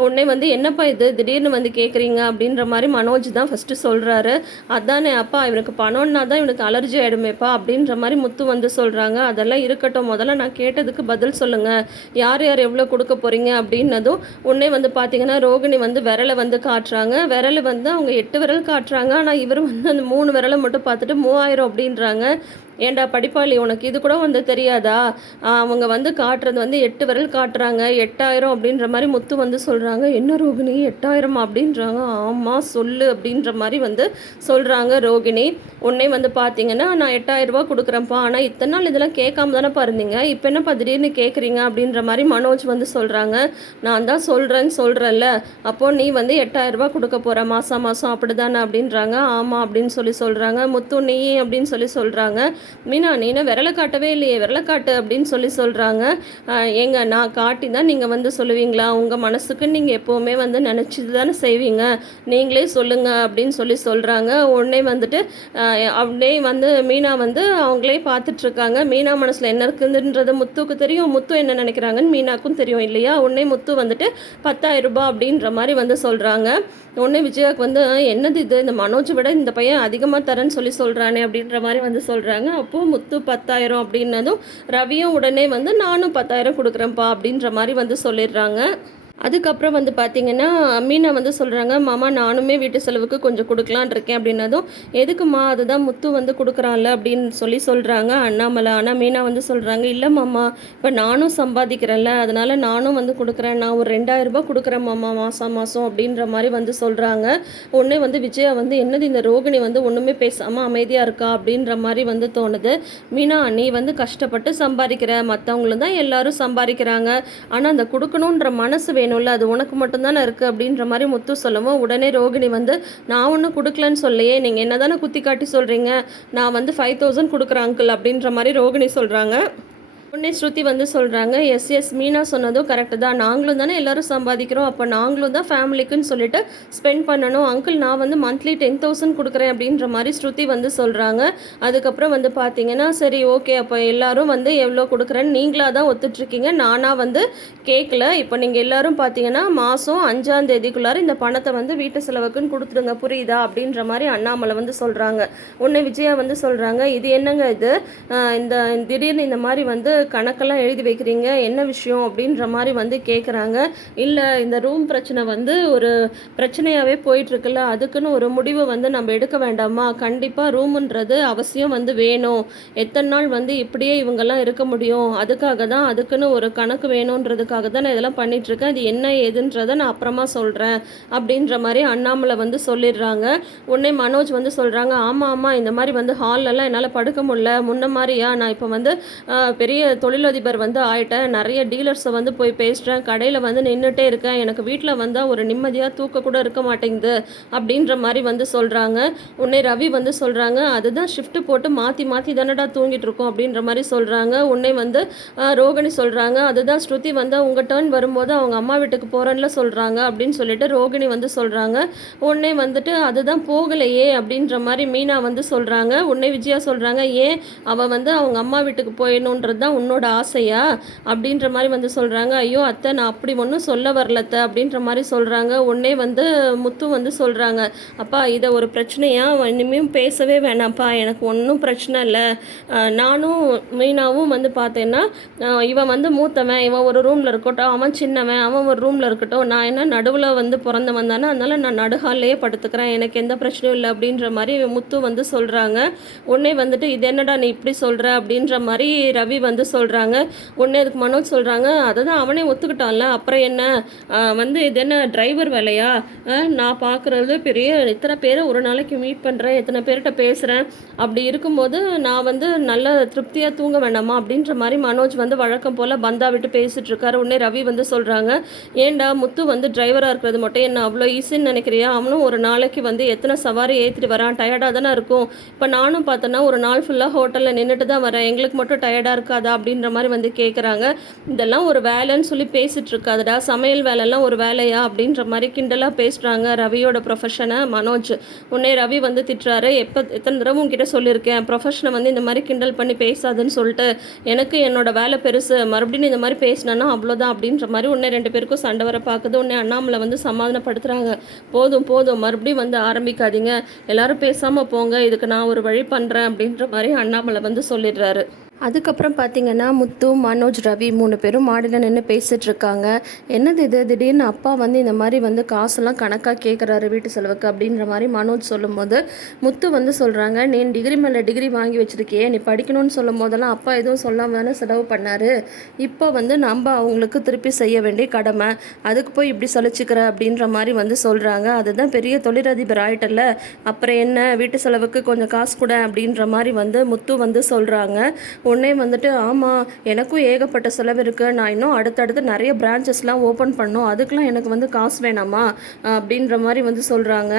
Speaker 1: உடனே வந்து என்னப்பா இது? திடீர்னு வந்து கேட்குறீங்க அப்படின்ற மாதிரி மனோஜ் தான் ஃபஸ்ட்டு சொல்கிறாரு அதானே அப்பா இவனுக்கு பணம்னா தான் இவனுக்கு அலர்ஜி ஆகிடுமேப்பா அப்படின்ற மாதிரி முத்து வந்து சொல்கிறாங்க அதெல்லாம் இருக்கட்டும். முதல்ல நான் கேட்டதுக்கு பதில் சொல்லுங்கள் யார் யார் எவ்வளோ கொடுக்க போகிறீங்க அப்படின்னதும் உடனே வந்து பார்த்தீங்கன்னா ரோகிணி வந்து விரலை வந்து காட்டுறாங்க. விரல் வந்து அவங்க எட்டு விரல் காட்டுறாங்க. ஆனால் இவர் வந்து அந்த மூணு விரலை மட்டும் பார்த்துட்டு மூவாயிரம் அப்படின்றாங்க. ஏன்டா படிப்பாளி உனக்கு இது கூட வந்து தெரியாதா? அவங்க வந்து காட்டுறது வந்து எட்டு விரல் காட்டுறாங்க எட்டாயிரம் அப்படின்ற மாதிரி முத்து வந்து சொல்கிறாங்க என்ன ரோகிணி எட்டாயிரம் அப்படின்றாங்க. ஆமாம் சொல்லு அப்படின்ற மாதிரி வந்து சொல்கிறாங்க ரோகிணி. உன்னே வந்து பார்த்தீங்கன்னா நான் எட்டாயிரரூபா கொடுக்குறேன்ப்பா. ஆனால் இத்தனை நாள் இதெல்லாம் கேட்காம தானே இருந்தீங்க? இப்போ என்னப்பா திடீர்னு கேட்குறீங்க அப்படின்ற மாதிரி மனோஜ் வந்து சொல்கிறாங்க நான் தான் சொல்கிறேன்னு சொல்கிறேன்ல அப்போது நீ வந்து எட்டாயிரரூபா கொடுக்க போகிற மாதம் மாதம் அப்படி தானே அப்படின்றாங்க. ஆமாம் அப்படின்னு சொல்லி சொல்கிறாங்க முத்து நீ அப்படின்னு சொல்லி சொல்கிறாங்க மீனா நீனா விரலை காட்டவே இல்லையே விரலை காட்டு அப்படின்னு சொல்லி சொல்கிறாங்க ஏங்க நான் காட்டி தான் நீங்கள் வந்து சொல்லுவீங்களா? உங்கள் மனசுக்கு நீங்கள் எப்போவுமே வந்து நினச்சிட்டு தானே செய்வீங்க? நீங்களே சொல்லுங்கள் அப்படின்னு சொல்லி சொல்கிறாங்க உடனே வந்துட்டு அப்படியே வந்து மீனா வந்து அவங்களே பார்த்துட்ருக்காங்க. மீனா மனசில் என்ன இருக்குதுன்றது முத்துக்கு தெரியும். முத்து என்ன நினைக்கிறாங்கன்னு மீனாக்கும் தெரியும் இல்லையா? உடனே முத்து வந்துட்டு பத்தாயிரம் ரூபாய் அப்படின்ற மாதிரி வந்து சொல்கிறாங்க உடனே விஜயாவுக்கு வந்து என்னது இது? இந்த மனோஜ் விட இந்த பையன் அதிகமாக தரேன்னு சொல்லி சொல்கிறானே அப்படின்ற மாதிரி வந்து சொல்கிறாங்க அப்போது முத்து பத்தாயிரம் அப்படின்னதும் ரவியும் உடனே வந்து நானும் பத்தாயிரம் கொடுக்குறேன்ப்பா அப்படின்ற மாதிரி வந்து சொல்லிடுறாங்க. அதுக்கப்புறம் வந்து பார்த்தீங்கன்னா மீனா வந்து சொல்கிறாங்க மாமா நானுமே வீட்டு செலவுக்கு கொஞ்சம் கொடுக்கலான் இருக்கேன். அப்படின்னதும் எதுக்குமா அதுதான் முத்து வந்து கொடுக்குறான்ல? அப்படின்னு சொல்லி சொல்கிறாங்க அண்ணாமலை. ஆனால் மீனா வந்து சொல்கிறாங்க இல்லை மாமா இப்போ நானும் சம்பாதிக்கிறேன்ல அதனால் நானும் வந்து கொடுக்குறேன். நான் ஒரு ரெண்டாயிரம் ரூபாய் கொடுக்குறேன் மாமா மாதம் மாதம் அப்படின்ற மாதிரி வந்து சொல்கிறாங்க உடனே வந்து விஜயா வந்து என்னது இந்த ரோகிணி வந்து ஒன்றுமே பேசாமல் அமைதியாக இருக்கா? அப்படின்ற மாதிரி வந்து தோணுது. மீனா நீ வந்து கஷ்டப்பட்டு சம்பாதிக்கிற. மற்றவங்களும் தான் எல்லாரும் சம்பாதிக்கிறாங்க. ஆனால் அந்த கொடுக்கணுன்ற மனசு வேணும்ல அது உனக்கு மட்டும்தானே இருக்குது அப்படின்ற மாதிரி முத்து சொல்லவும் உடனே ரோகிணி வந்து நான் ஒன்றும் கொடுக்கலன்னு சொல்லையே நீங்கள் என்ன தானே குத்தி காட்டி சொல்கிறீங்க நான் வந்து ஃபைவ் தௌசண்ட் கொடுக்குறேன் அங்கிள் அப்படின்ற மாதிரி ரோகிணி சொல்கிறாங்க உடனே ஸ்ருதி வந்து சொல்கிறாங்க எஸ் எஸ் மீனா சொன்னதும் கரெக்டு தான். நாங்களும் தானே எல்லாரும் சம்பாதிக்கிறோம். அப்போ நாங்களும் தான் ஃபேமிலிக்குன்னு சொல்லிட்டு ஸ்பெண்ட் பண்ணணும். அங்கிள் நான் வந்து மந்த்லி டென் தௌசண்ட் கொடுக்குறேன் அப்படின்ற மாதிரி ஸ்ருதி வந்து சொல்கிறாங்க அதுக்கப்புறம் வந்து பார்த்தீங்கன்னா சரி ஓகே அப்போ எல்லாரும் வந்து எவ்வளோ கொடுக்குறேன்னு நீங்களாக தான் ஒத்துட்ருக்கீங்க. நானாக வந்து கேட்கல இப்போ நீங்கள் எல்லாரும் பார்த்தீங்கன்னா மாதம் அஞ்சாம் தேதிக்குள்ளார இந்த பணத்தை வந்து வீட்டு செலவுக்குன்னு கொடுத்துடுங்க. புரியுதா? அப்படின்ற மாதிரி அண்ணாமலை வந்து சொல்கிறாங்க உன்னை விஜயா வந்து சொல்கிறாங்க இது என்னங்க இது? இந்த திடீர்னு இந்த மாதிரி வந்து கணக்கெல்லாம் எழுதி வைக்கிறீங்க என்ன விஷயம் அப்படின்ற மாதிரி வந்து கேட்குறாங்க இல்லை இந்த ரூம் பிரச்சனை வந்து ஒரு பிரச்சனையாகவே போயிட்டுருக்குல்ல அதுக்குன்னு ஒரு முடிவை வந்து நம்ம எடுக்க வேண்டாமா? கண்டிப்பாக ரூமுன்றது அவசியம் வந்து வேணும். எத்தனை நாள் வந்து இப்படியே இவங்கெல்லாம் இருக்க முடியும்? அதுக்காக தான் அதுக்குன்னு ஒரு கணக்கு வேணுன்றதுக்காக தான் நான் இதெல்லாம் பண்ணிகிட்ருக்கேன் இது என்ன ஏதுன்றதை நான் அப்புறமா சொல்கிறேன் அப்படின்ற மாதிரி அண்ணாமலை வந்து சொல்லிடுறாங்க. உடனே மனோஜ் வந்து சொல்கிறாங்க ஆமாம் ஆமாம் இந்த மாதிரி வந்து ஹாலெல்லாம் என்னால் படுக்க முடியல. முன்ன மாதிரியா? நான் இப்போ வந்து பெரிய தொழிலதிபர் வந்து ஆயிட்டேன் நிறைய டீலர்ஸை வந்து போய் பேசுகிறேன் கடையில் வந்து நின்றுட்டே இருக்கேன் எனக்கு வீட்டில் வந்தால் ஒரு நிம்மதியாக தூக்க கூட இருக்க மாட்டேங்குது அப்படின்ற மாதிரி வந்து சொல்கிறாங்க உன்னை ரவி வந்து சொல்கிறாங்க அதுதான் ஷிஃப்ட் போட்டு மாற்றி மாற்றி தானடா தூங்கிட்டு இருக்கோம் அப்படின்ற மாதிரி சொல்கிறாங்க உன்னை வந்து ரோகிணி சொல்கிறாங்க அதுதான் ஸ்ருதி வந்து உங்கள் டேர்ன் வரும்போது அவங்க அம்மா வீட்டுக்கு போகிறேன்ல சொல்கிறாங்க அப்படின்னு சொல்லிட்டு ரோகிணி வந்து சொல்கிறாங்க உடனே வந்துட்டு அதுதான் போகலையே அப்படின்ற மாதிரி மீனா வந்து சொல்கிறாங்க உன்னை விஜயா சொல்கிறாங்க ஏன் அவள் வந்து அவங்க அம்மா வீட்டுக்கு போயிடணுன்றது தான் உன்னோட ஆசையா? அப்படின்ற மாதிரி வந்து சொல்கிறாங்க ஐயோ அத்தை நான் அப்படி ஒன்றும் சொல்ல வரலத்த அப்படின்ற மாதிரி சொல்கிறாங்க உடனே வந்து முத்து வந்து சொல்கிறாங்க அப்பா இதை ஒரு பிரச்சனையா? இனிமேல் பேசவே வேணாம்ப்பா. எனக்கு ஒன்றும் பிரச்சனை இல்லை. நானும் மீனாவும் வந்து பார்த்தேன்னா இவன் வந்து மூத்தவன். இவன் ஒரு ரூமில் இருக்கட்டும். அவன் சின்னவன். அவன் ஒரு ரூமில் இருக்கட்டும். நான் என்ன நடுவில் வந்து பிறந்தவன் தானே அதனால் நான் நடுகாலையே படுத்துக்கிறேன். எனக்கு எந்த பிரச்சனையும் இல்லை அப்படின்ற மாதிரி முத்து வந்து சொல்கிறாங்க உடனே வந்துட்டு இது என்னடா நீ இப்படி சொல்கிற அப்படின்ற மாதிரி ரவி வந்து சொல்கிறாங்க உடனே அதுக்கு மனோஜ் சொல்கிறாங்க அதை தான் அவனே ஒத்துக்கிட்டான்ல. அப்புறம் என்ன? வந்து இது என்ன டிரைவர் வேலையா? நான் பார்க்குறது பெரிய இத்தனை பேரை ஒரு நாளைக்கு மீட் பண்ணுறேன் எத்தனை பேர்கிட்ட பேசுகிறேன் அப்படி இருக்கும்போது நான் வந்து நல்ல திருப்தியாக தூங்க வேண்டாமா? அப்படின்ற மாதிரி மனோஜ் வந்து வழக்கம் போல் பந்தா விட்டு பேசிட்டு இருக்காரு. உடனே ரவி வந்து சொல்கிறாங்க ஏன்டா முத்து வந்து டிரைவராக இருக்கிறது மட்டும் என்ன அவ்வளோ ஈஸின்னு நினைக்கிறியா? அவனும் ஒரு நாளைக்கு வந்து எத்தனை சவாரி ஏற்றிட்டு வரான்? டயர்டாக தானே இருக்கும். இப்போ நானும் பார்த்தேன்னா ஒரு நாள் ஃபுல்லாக ஹோட்டலில் நின்றுட்டு தான் வரேன். எங்களுக்கு மட்டும் டயர்டாக இருக்காதா? அப்படின்ற மாதிரி வந்து கேட்குறாங்க இதெல்லாம் ஒரு வேலைன்னு சொல்லி பேசிகிட்டு இருக்காதுடா சமையல் வேலைலாம் ஒரு வேலையா? அப்படின்ற மாதிரி கிண்டலாக பேசுகிறாங்க ரவியோட ப்ரொஃபஷனை மனோஜ். உன்னே ரவி வந்து திட்டுறாரு. எப்போ எத்தனை தடவை உங்ககிட்ட சொல்லியிருக்கேன்? ப்ரொஃபஷனை வந்து இந்த மாதிரி கிண்டல் பண்ணி பேசாதுன்னு சொல்லிட்டு எனக்கு என்னோட வேலை பெருசு. மறுபடியும் இந்த மாதிரி பேசினேன்னா அவ்வளோதான் அப்படின்ற மாதிரி உன்னை ரெண்டு பேருக்கும் சண்டை வர பார்க்குது. உன்னே அண்ணாமலை வந்து சமாதானப்படுத்துகிறாங்க போதும் போதும். மறுபடியும் வந்து ஆரம்பிக்காதீங்க. எல்லாரும் பேசாமல் போங்க. இதுக்கு நான் ஒரு வழி பண்ணுறேன் அப்படின்ற மாதிரி அண்ணாமலை வந்து சொல்லிடுறாரு. அதுக்கப்புறம் பார்த்தீங்கன்னா முத்து மனோஜ் ரவி மூணு பேரும் மாடியில் நின்று பேசிகிட்டு இருக்காங்க. என்னது இது? திடீர்னு அப்பா வந்து இந்த மாதிரி வந்து காசெல்லாம் கணக்காக கேட்குறாரு வீட்டு செலவுக்கு அப்படின்ற மாதிரி மனோஜ் சொல்லும்போது முத்து வந்து சொல்கிறாங்க நீ டிகிரி மேலே டிகிரி வாங்கி வச்சிருக்கியே நீ படிக்கணும்னு சொல்லும் போதெல்லாம் அப்பா எதுவும் சொல்லாமல் தானே செலவு பண்ணார். இப்போ வந்து நம்ம அவங்களுக்கு திருப்பி செய்ய வேண்டிய கடமை. அதுக்கு போய் இப்படி சலிச்சுக்கிற அப்படின்ற மாதிரி வந்து சொல்கிறாங்க அதுதான் பெரிய தொழிலதிபர் ஆயிட்டல்ல. அப்புறம் என்ன? வீட்டு செலவுக்கு கொஞ்சம் காசு கூட அப்படின்ற மாதிரி வந்து முத்து வந்து சொல்கிறாங்க உடனே வந்துட்டு ஆமாம் எனக்கும் ஏகப்பட்ட செலவு இருக்குது நான் இன்னும் அடுத்தடுத்து நிறைய பிரான்ச்சஸ்லாம் ஓப்பன் பண்ணோம் அதுக்கெலாம் எனக்கு வந்து காசு வேணாமா? அப்படின்ற மாதிரி வந்து சொல்கிறாங்க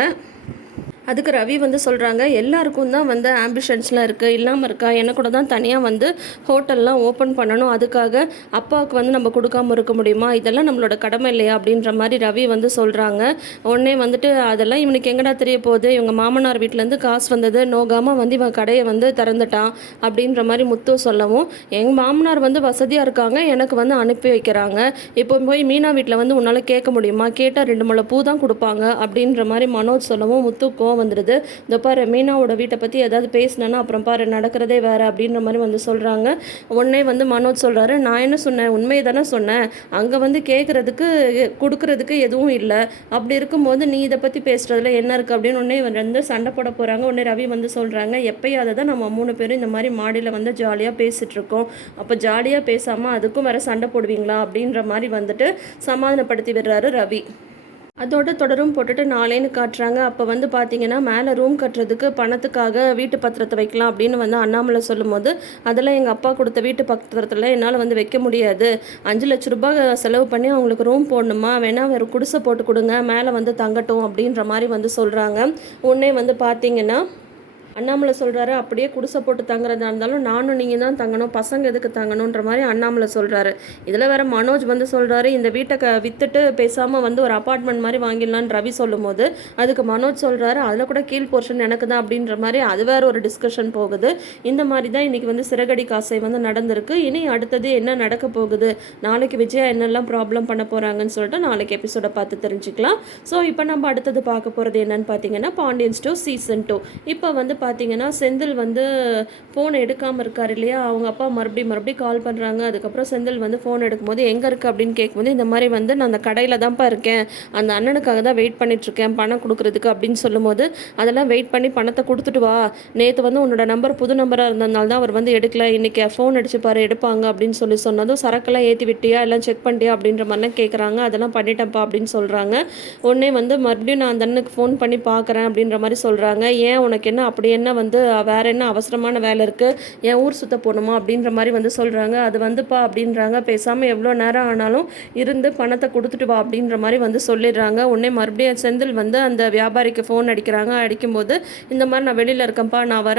Speaker 1: அதுக்கு ரவி வந்து சொல்கிறாங்க எல்லாருக்கும் தான் வந்து ஆம்பிஷன்ஸ்லாம் இருக்குது இல்லாமல் இருக்கா? எனக்கு கூட தான் தனியாக வந்து ஹோட்டல்லாம் ஓப்பன் பண்ணணும். அதுக்காக அப்பாவுக்கு வந்து நம்ம கொடுக்காம இருக்க முடியுமா? இதெல்லாம் நம்மளோட கடமை இல்லையா? அப்படின்ற மாதிரி ரவி வந்து சொல்கிறாங்க உடனே வந்துட்டு அதெல்லாம் இவனுக்கு எங்கடா தெரிய போகுது? இவங்க மாமனார் வீட்டிலேருந்து காசு வந்தது நோகாமல் வந்து இவன் கடையை வந்து திறந்துட்டான் அப்படின்ற மாதிரி முத்து சொல்லவும் எங்கள் மாமனார் வந்து வசதியாக இருக்காங்க எனக்கு வந்து அனுப்பி வைக்கிறாங்க. இப்போ போய் மீனா வீட்டில் வந்து உன்னால் கேட்க முடியுமா? கேட்டால் ரெண்டு மலை பூ தான் கொடுப்பாங்க அப்படின்ற மாதிரி மனோஜ் சொல்லவும் முத்துக்கும் கோவம் வந்துடுது இந்த பாரு மீனாவோட வீட்டை பற்றி ஏதாவது பேசினேன்னா அப்புறம் பாரு நடக்கிறதே வேறு அப்படின்ற மாதிரி வந்து சொல்கிறாங்க உடனே வந்து மனோஜ் சொல்கிறாரு நான் என்ன சொன்னேன்? உண்மையை தானே சொன்னேன். அங்கே வந்து கேட்குறதுக்கு கொடுக்கறதுக்கு எதுவும் இல்லை. அப்படி இருக்கும்போது நீ இதை பற்றி பேசுகிறதுல என்ன இருக்குது அப்படின்னு உடனே வந்து சண்டை போட போகிறாங்க உடனே ரவி வந்து சொல்கிறாங்க எப்பயாவது தான் நம்ம மூணு பேரும் இந்த மாதிரி மாடியில் வந்து ஜாலியாக பேசிகிட்ருக்கோம் அப்போ ஜாலியாக பேசாமல் அதுக்கும் வேறு சண்டை போடுவீங்களா? அப்படின்ற மாதிரி வந்துட்டு சமாதானப்படுத்தி விடுறாரு ரவி. அதோட தொடரும் போட்டுட்டு நாளேன்னு காட்டுறாங்க. அப்போ வந்து பார்த்தீங்கன்னா மேலே ரூம் கட்டுறதுக்கு பணத்துக்காக வீட்டு பத்திரத்தை வைக்கலாம் அப்படின்னு வந்து அண்ணாமலை சொல்லும்போது அதெல்லாம் எங்கள் அப்பா கொடுத்த வீட்டு பத்திரத்தில் என்னால் வந்து வைக்க முடியாது. அஞ்சு லட்ச ரூபாய் செலவு பண்ணி அவங்களுக்கு ரூம் போடணுமா? வேணா வேறு குடிசை போட்டு கொடுங்க. மேலே வந்து தங்கட்டும் அப்படின்ற மாதிரி வந்து சொல்கிறாங்க உடனே வந்து பார்த்தீங்கன்னா அண்ணாமலை சொல்கிறாரு அப்படியே குடிசை போட்டு தங்குறதா இருந்தாலும் நானும் நீங்கள் தான் தங்கணும் பசங்க எதுக்கு தங்கணுன்ற மாதிரி அண்ணாமலை சொல்கிறாரு இதில் வேற மனோஜ் வந்து சொல்கிறாரு இந்த வீட்டை க விற்றுட்டு பேசாமல் வந்து ஒரு அப்பார்ட்மெண்ட் மாதிரி வாங்கிடலான்னு ரவி சொல்லும்போது அதுக்கு மனோஜ் சொல்கிறாரு அதில் கூட கீழ் போர்ஷன் எனக்கு தான் அப்படின்ற மாதிரி அது வேற ஒரு டிஸ்கஷன் போகுது. இந்த மாதிரி தான் இன்றைக்கி வந்து சிறகடி காசை வந்து நடந்திருக்கு. இனி அடுத்தது என்ன நடக்க போகுது? நாளைக்கு விஜயா என்னெல்லாம் ப்ராப்ளம் பண்ண போகிறாங்கன்னு சொல்லிட்டு நாளைக்கு எபிசோடை பார்த்து தெரிஞ்சுக்கலாம். ஸோ இப்போ நம்ம அடுத்தது பார்க்க போகிறது என்னன்னு பார்த்தீங்கன்னா பாண்டியன்ஸ் டூ சீசன் டூ இப்போ வந்து பார்த்தீங்கன்னா செந்தில் வந்து ஃபோன் எடுக்காமல் இருக்கார் இல்லையா? அவங்க அப்பா மறுபடியும் மறுபடியும் கால் பண்ணுறாங்க அதுக்கப்புறம் செந்தில் வந்து ஃபோன் எடுக்கும்போது எங்கே இருக்குது அப்படின்னு கேட்கும்போது இந்த மாதிரி வந்து நான் அந்த கடையில் தான்ப்பா இருக்கேன். அந்த அண்ணனுக்காக தான் வெயிட் பண்ணிட்டுருக்கேன் பணம் கொடுக்குறதுக்கு அப்படின்னு சொல்லும்போது அதெல்லாம் வெயிட் பண்ணி பணத்தை கொடுத்துட்டு வா. நேற்று வந்து உன்னோட நம்பர் புது நம்பராக இருந்ததுனால தான் அவர் வந்து எடுக்கல. இன்றைக்கி ஃபோன் அடிச்சு பாரு எடுப்பாங்க அப்படின்னு சொல்லி சொன்னதும் சரக்கெல்லாம் ஏற்றி விட்டியா? எல்லாம் செக் பண்ணிட்டியா? அப்படின்ற மாதிரிலாம் கேட்குறாங்க அதெல்லாம் பண்ணிட்டேன்ப்பா அப்படின்னு சொல்கிறாங்க உடனே வந்து மறுபடியும் நான் அந்த அண்ணனுக்கு ஃபோன் பண்ணி பார்க்குறேன் அப்படின்ற மாதிரி சொல்கிறாங்க ஏன் உனக்கு என்ன அப்படி என்ன வந்து வேற என்ன அவசரமான வேலை இருக்குது என் ஊர் சுத்த போகணுமா அப்படின்ற மாதிரி வந்து சொல்கிறாங்க அது வந்துப்பா அப்படின்றாங்க. பேசாமல் எவ்வளோ நேரம் ஆனாலும் இருந்து பணத்தை கொடுத்துட்டு வா அப்படின்ற மாதிரி வந்து சொல்லிடுறாங்க. உடனே மறுபடியும் செந்தில் வந்து அந்த வியாபாரிக்கு ஃபோன் அடிக்கிறாங்க. அடிக்கும்போது இந்த மாதிரி நான் வெளியில் இருக்கேன்ப்பா. நான் வர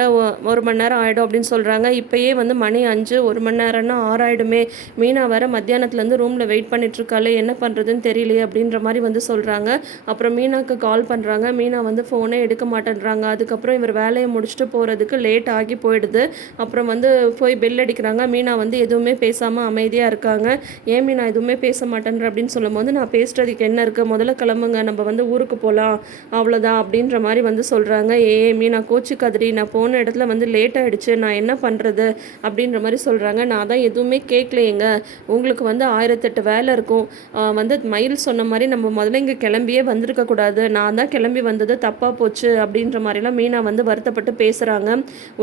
Speaker 1: ஒரு மணி நேரம் ஆகிடும் அப்படின்னு சொல்கிறாங்க இப்போயே வந்து மணி அஞ்சு ஒரு மணி நேரம்னா ஆறாயிடுமே. மீனா வர மத்தியானத்துலேருந்து ரூமில் வெயிட் பண்ணிகிட்ருக்காளே என்ன பண்ணுறதுன்னு தெரியலையே அப்படின்ற மாதிரி வந்து சொல்கிறாங்க அப்புறம் மீனாக்கு கால் பண்ணுறாங்க மீனா வந்து ஃபோனே எடுக்க மாட்டேன்றாங்க. அதுக்கப்புறம் இவர் வேலையை முடிச்சுட்டு போகிறதுக்கு லேட் ஆகி போயிடுது. அப்புறம் வந்து போய் பெல் அடிக்கிறாங்க. மீனா வந்து எதுவுமே பேசாமல் அமைதியாக இருக்காங்க. ஏன் மீனா எதுவுமே பேச மாட்டேன்ற அப்படின்னு சொல்லும்போது நான் பேசுகிறதுக்கு என்ன இருக்குது முதல்ல கிளம்புங்க. நம்ம வந்து ஊருக்கு போகலாம் அவ்வளோதான் அப்படின்ற மாதிரி வந்து சொல்கிறாங்க ஏ மீனா கோச்சிக்காதடி. நான் போன இடத்துல வந்து லேட் ஆகிடுச்சு நான் என்ன பண்ணுறது அப்படின்ற மாதிரி சொல்கிறாங்க நான் தான் எதுவுமே கேட்கலையேங்க உங்களுக்கு வந்து ஆயிரத்தெட்டு வேலை இருக்கும். வந்து மயில் சொன்ன மாதிரி நம்ம முதல்ல இங்கே கிளம்பியே வந்திருக்கக்கூடாது நான் தான் கிளம்பி வந்தது தப்பாக போச்சு அப்படின்ற மாதிரிலாம் மீனா வந்து வருத்தப்பட்டு பேசுகிறாங்க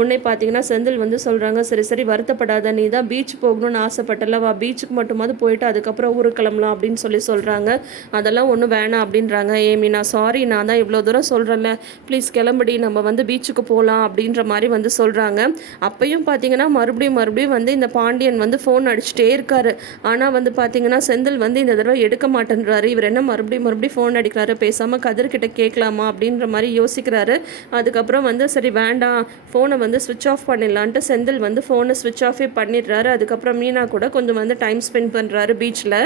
Speaker 1: உன்னை பார்த்தீங்கன்னா செந்தில் வந்து சொல்கிறாங்க சரி சரி வருத்தப்படாத நீ தான் பீச் போகணும்னு ஆசைப்பட்டல வா பீச்சுக்கு மட்டுமாவது போயிட்டு அதுக்கப்புறம் ஊருக்கு கிளம்பலாம் அப்படின்னு சொல்லி சொல்கிறாங்க அதெல்லாம் ஒன்றும் வேணாம் அப்படின்றாங்க. ஏ மீனா சாரி நான் தான் இவ்வளோ தூரம் சொல்கிறேன்ல ப்ளீஸ் கிளம்படி நம்ம வந்து பீச்சுக்கு போகலாம் அப்படின்ற மாதிரி வந்து சொல்கிறாங்க அப்பையும் பார்த்தீங்கன்னா மறுபடியும் மறுபடியும் வந்து இந்த பாண்டியன் வந்து ஃபோன் அடிச்சுட்டே இருக்காரு. ஆனால் வந்து பார்த்தீங்கன்னா செந்தில் வந்து இந்த தடவை எடுக்க மாட்டேன்றாரு. இவர் என்ன மறுபடியும் மறுபடியும் ஃபோன் அடிக்கிறாரு பேசாமல் கதிர்கிட்ட கேட்கலாமா அப்படின்ற மாதிரி யோசிக்கிறாரு. அதுக்கப்புறம் வந்து சரி சரி வேண்டாம். ஃபோனை வந்து சுவிட்ச் ஆஃப் பண்ணிடலான்ட்டு செந்தில் வந்து ஃபோனை ஸ்விட்ச் ஆஃபே பண்ணிடுறாரு. அதுக்கப்புறம் மீனா கூட கொஞ்சம் வந்து டைம் ஸ்பெண்ட் பண்ணுறாரு பீச்சில்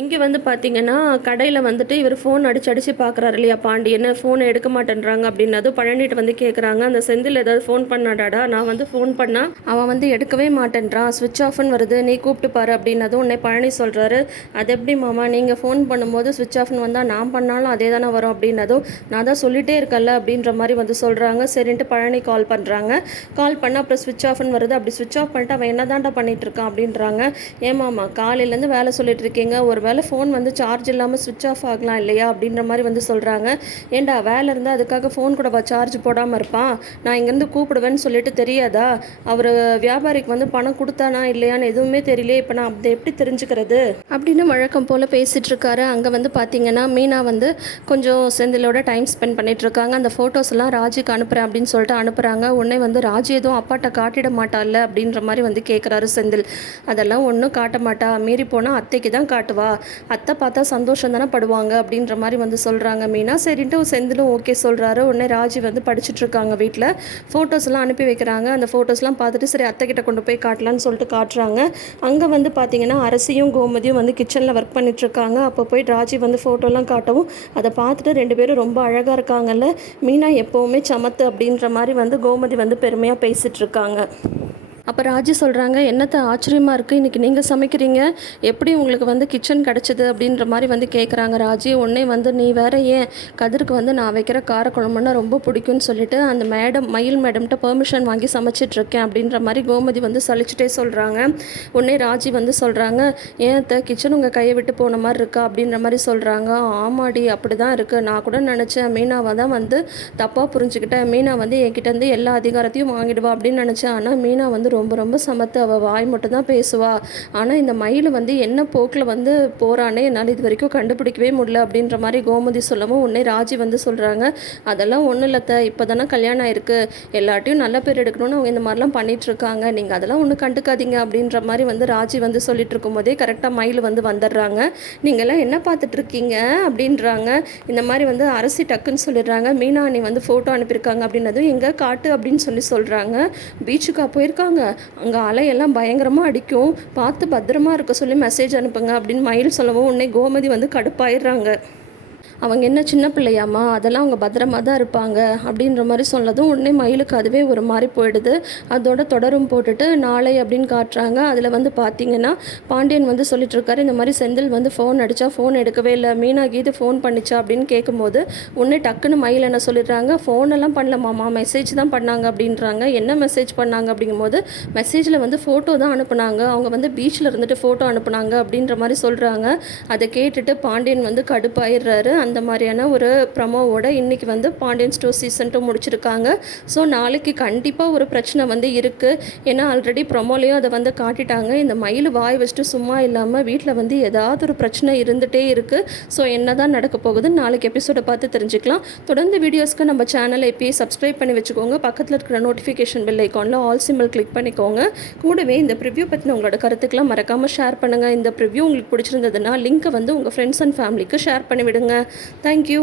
Speaker 1: இங்கே வந்து பார்த்தீங்கன்னா கடையில் வந்துட்டு இவர் ஃபோன் அடிச்சு அடிச்சு பார்க்குறாரு இல்லையா பாண்டியன்னு ஃபோனை எடுக்க மாட்டேன்றாங்க அப்படின்னது பழனிட்டு வந்து கேட்குறாங்க அந்த செந்தில் ஏதாவது ஃபோன் பண்ணாடாடா? நான் வந்து ஃபோன் பண்ணால் அவன் வந்து எடுக்கவே மாட்டேன்றான். சுவிட்ச் ஆஃப்னு வருது நீ கூப்பிட்டு பாரு அப்படின்னதும் உன்னை பழனி சொல்கிறாரு அது எப்படி மாமா நீங்கள் ஃபோன் பண்ணும்போது சுவிட்ச் ஆஃப்னு வந்தால் நான் பண்ணாலும் அதே தானே வரும் அப்படின்னதும் நான் தான் சொல்லிட்டே இருக்கல அப்படின்ற மாதிரி வந்து சொல்கிறாங்க சரின்ட்டு பழனி கால் பண்ணுறாங்க கால் பண்ணால் அப்புறம் சுவிட்ச் ஆஃப்னு வருது. அப்படி சுவிட்ச் ஆஃப் பண்ணிட்டு அவன் என்ன தாண்டா பண்ணிட்டு இருக்கான் அப்படின்றாங்க. ஏமாம்மா காலையிலேருந்து வேலை சொல்லிட்டு இருக்கீங்க. ஒரு ஒருவேளை ஃபோன் வந்து சார்ஜ் இல்லாமல் ஸ்விட்ச் ஆஃப் ஆகலாம் இல்லையா அப்படின்ற மாதிரி வந்து சொல்கிறாங்க ஏண்டா வேலை இருந்தால் அதுக்காக ஃபோன் கூட சார்ஜ் போடாமல் இருப்பான்? நான் இங்கேருந்து கூப்பிடுவேன்னு சொல்லிட்டு தெரியாதா? அவர் வியாபாரிக்கு வந்து பணம் கொடுத்தானா இல்லையான்னு எதுவுமே தெரியலையே. இப்போ நான் அதை எப்படி தெரிஞ்சுக்கிறது? அப்படின்னு வழக்கம் போல் பேசிகிட்டு இருக்காரு. அங்கே வந்து பார்த்தீங்கன்னா மீனா வந்து கொஞ்சம் செந்திலோட டைம் ஸ்பெண்ட் பண்ணிட்டு இருக்காங்க. அந்த ஃபோட்டோஸ் எல்லாம் ராஜுக்கு அனுப்புகிறேன் அப்படின்னு சொல்லிட்டு அனுப்புகிறாங்க உடனே வந்து ராஜு எதுவும் அப்பாட்ட காட்டிட மாட்டாள்ல அப்படின்ற மாதிரி வந்து கேட்குறாரு செந்தில். அதெல்லாம் ஒன்றும் காட்ட மாட்டா. மீறி போனால் அத்தைக்கு தான் காட்டுவா? அத்தை பார்த்தா சந்தோஷம் தானே படுவாங்க அப்படின்ற மாதிரி வந்து சொல்கிறாங்க மீனா சரின்ட்டு செந்திலும் ஓகே சொல்கிறாரு உடனே ராஜி வந்து படிச்சுட்ருக்காங்க வீட்டில் ஃபோட்டோஸ்லாம் அனுப்பி வைக்கிறாங்க. அந்த ஃபோட்டோஸ்லாம் பார்த்துட்டு சரி அத்தை கிட்ட கொண்டு போய் காட்டலான்னு சொல்லிட்டு காட்டுறாங்க. அங்கே வந்து பார்த்தீங்கன்னா அரசியும் கோமதியும் வந்து கிச்சனில் ஒர்க் பண்ணிகிட்ருக்காங்க அப்போ போய் ராஜி வந்து ஃபோட்டோலாம் காட்டவும் அதை பார்த்துட்டு ரெண்டு பேரும் ரொம்ப அழகாக இருக்காங்கல்ல. மீனா எப்போவுமே சமத்து அப்படின்ற மாதிரி வந்து கோமதி வந்து பெருமையாக பேசிகிட்ருக்காங்க இருக்காங்க. அப்போ ராஜி சொல்கிறாங்க என்னத்த ஆச்சரியமாக இருக்குது இன்றைக்கி நீங்கள் சமைக்கிறீங்க எப்படி உங்களுக்கு வந்து கிச்சன் கிடச்சிது? அப்படின்ற மாதிரி வந்து கேட்குறாங்க ராஜி. உடனே வந்து நீ வேற ஏன் கதிருக்கு வந்து நான் வைக்கிற காரக்குழம்புன்னா ரொம்ப பிடிக்கும்னு சொல்லிட்டு அந்த மேடம் மயில் மேடம்கிட்ட பெர்மிஷன் வாங்கி சமைச்சிட்டு இருக்கேன் அப்படின்ற மாதிரி கோமதி வந்து சலிச்சுட்டே சொல்கிறாங்க உடனே ராஜி வந்து சொல்கிறாங்க ஏன் அத்தை கிச்சன் உங்கள் கையை விட்டு போன மாதிரி இருக்கா? அப்படின்ற மாதிரி சொல்கிறாங்க ஆமாடி அப்படி தான் இருக்குது நான் கூட நினச்சேன் மீனாவை தான் வந்து தப்பாக புரிஞ்சுக்கிட்டேன். மீனா வந்து என்கிட்ட வந்து எல்லா அதிகாரத்தையும் வாங்கிடுவா அப்படின்னு நினச்சேன். ஆனால் மீனா வந்து ரொம்ப ரொம்ப சமத்து. அவள் வாய் மட்டும் தான் பேசுவாள் ஆனால் இந்த மயில் வந்து என்ன போக்கில் வந்து போகிறானே என்னால் இது வரைக்கும் கண்டுபிடிக்கவே முடியல அப்படின்ற மாதிரி கோமதி சொல்லவும் உடனே ராஜி வந்து சொல்கிறாங்க அதெல்லாம் ஒன்றும் இல்லத்த இப்போ தானே கல்யாணம் ஆயிருக்கு. எல்லாட்டையும் நல்ல பேர் எடுக்கணும்னு அவங்க இந்த மாதிரிலாம் பண்ணிகிட்ருக்காங்க நீங்கள் அதெல்லாம் ஒன்றும் கண்டுக்காதீங்க அப்படின்ற மாதிரி வந்து ராஜி வந்து சொல்லிட்டு இருக்கும்போதே கரெக்டாக மயில் வந்து வந்துடுறாங்க. நீங்கள்லாம் என்ன பார்த்துட்டு இருக்கீங்க அப்படின்றாங்க. இந்த மாதிரி வந்து அரசி டக்குன்னு சொல்லிடுறாங்க. மீனா வந்து ஃபோட்டோ அனுப்பியிருக்காங்க அப்படின்னதும் எங்கே காட்டு அப்படின்னு சொல்லி சொல்கிறாங்க பீச்சுக்கா போயிருக்காங்க. அங்கே அலையெல்லாம் பயங்கரமாக அடிக்கும். பார்த்து பத்திரமா இருக்க சொல்லி மெசேஜ் அனுப்புங்க அப்படின்னு மயில் சொல்லவும் உடனே கோமதி வந்து கடுப்பாயிடுறாங்க. அவங்க என்ன சின்ன பிள்ளையாம்மா? அதெல்லாம் அவங்க பத்திரமா தான் இருப்பாங்க அப்படின்ற மாதிரி சொன்னதும் உடனே மயிலுக்கு அதுவே ஒரு மாதிரி போயிடுது. அதோட தொடரும் போட்டுட்டு நாளை அப்படின்னு காட்டுறாங்க. அதில் வந்து பார்த்தீங்கன்னா பாண்டியன் வந்து சொல்லிட்டு இருக்காரு இந்த மாதிரி செந்தில் வந்து ஃபோன் அடித்தா ஃபோன் எடுக்கவே இல்லை. மீனா கீது ஃபோன் பண்ணிச்சா அப்படின்னு கேட்கும்போது உடனே டக்குன்னு மயில் என்ன சொல்லிடுறாங்க ஃபோனெல்லாம் பண்ணலமாம்மா மெசேஜ் தான் பண்ணாங்க அப்படின்றாங்க. என்ன மெசேஜ் பண்ணாங்க? அப்படிங்கும்போது மெசேஜில் வந்து ஃபோட்டோ தான் அனுப்புனாங்க. அவங்க வந்து பீச்சில் இருந்துட்டு ஃபோட்டோ அனுப்புனாங்க அப்படின்ற மாதிரி சொல்கிறாங்க அதை கேட்டுட்டு பாண்டியன் வந்து கடுப்பாயிடுறாரு. அந்த மாதிரியான ஒரு ப்ரமோவோட இன்றைக்கி வந்து பாண்டியன் ஸ்டோர் சீசன் டூ முடிச்சிருக்காங்க. ஸோ நாளைக்கு கண்டிப்பாக ஒரு பிரச்சனை வந்து இருக்குது ஏன்னா ஆல்ரெடி ப்ரமோலையும் அதை வந்து காட்டிட்டாங்க. இந்த மயில் வாய் வச்சுட்டு சும்மா இல்லாமல் வீட்டில் வந்து ஏதாவது ஒரு பிரச்சனை இருந்துகிட்டே இருக்குது ஸோ என்ன தான் நடக்க போகுதுன்னு நாளைக்கு எபிசோடை பார்த்து தெரிஞ்சுக்கலாம். தொடர்ந்து வீடியோஸ்க்கு நம்ம சேனலை இப்போயே சப்ஸ்கிரைப் பண்ணி வச்சுக்கோங்க. பக்கத்தில் இருக்கிற நோட்டிஃபிகேஷன் பெல் ஐக்கானில் ஆல் சிம்பிள் கிளிக் பண்ணிக்கோங்க. கூடவே இந்த ப்ரிவ்யூ பற்றின உங்களோட கருத்துக்கெல்லாம் மறக்காமல் ஷேர் பண்ணுங்கள் இந்த ப்ரிவ்யூ உங்களுக்கு பிடிச்சிருந்ததுன்னா லிங்க்கை வந்து உங்கள் ஃப்ரெண்ட்ஸ் அண்ட் ஃபேமிலிக்கு ஷேர் பண்ணிவிடுங்க. விடுங்க தேங்க்யூ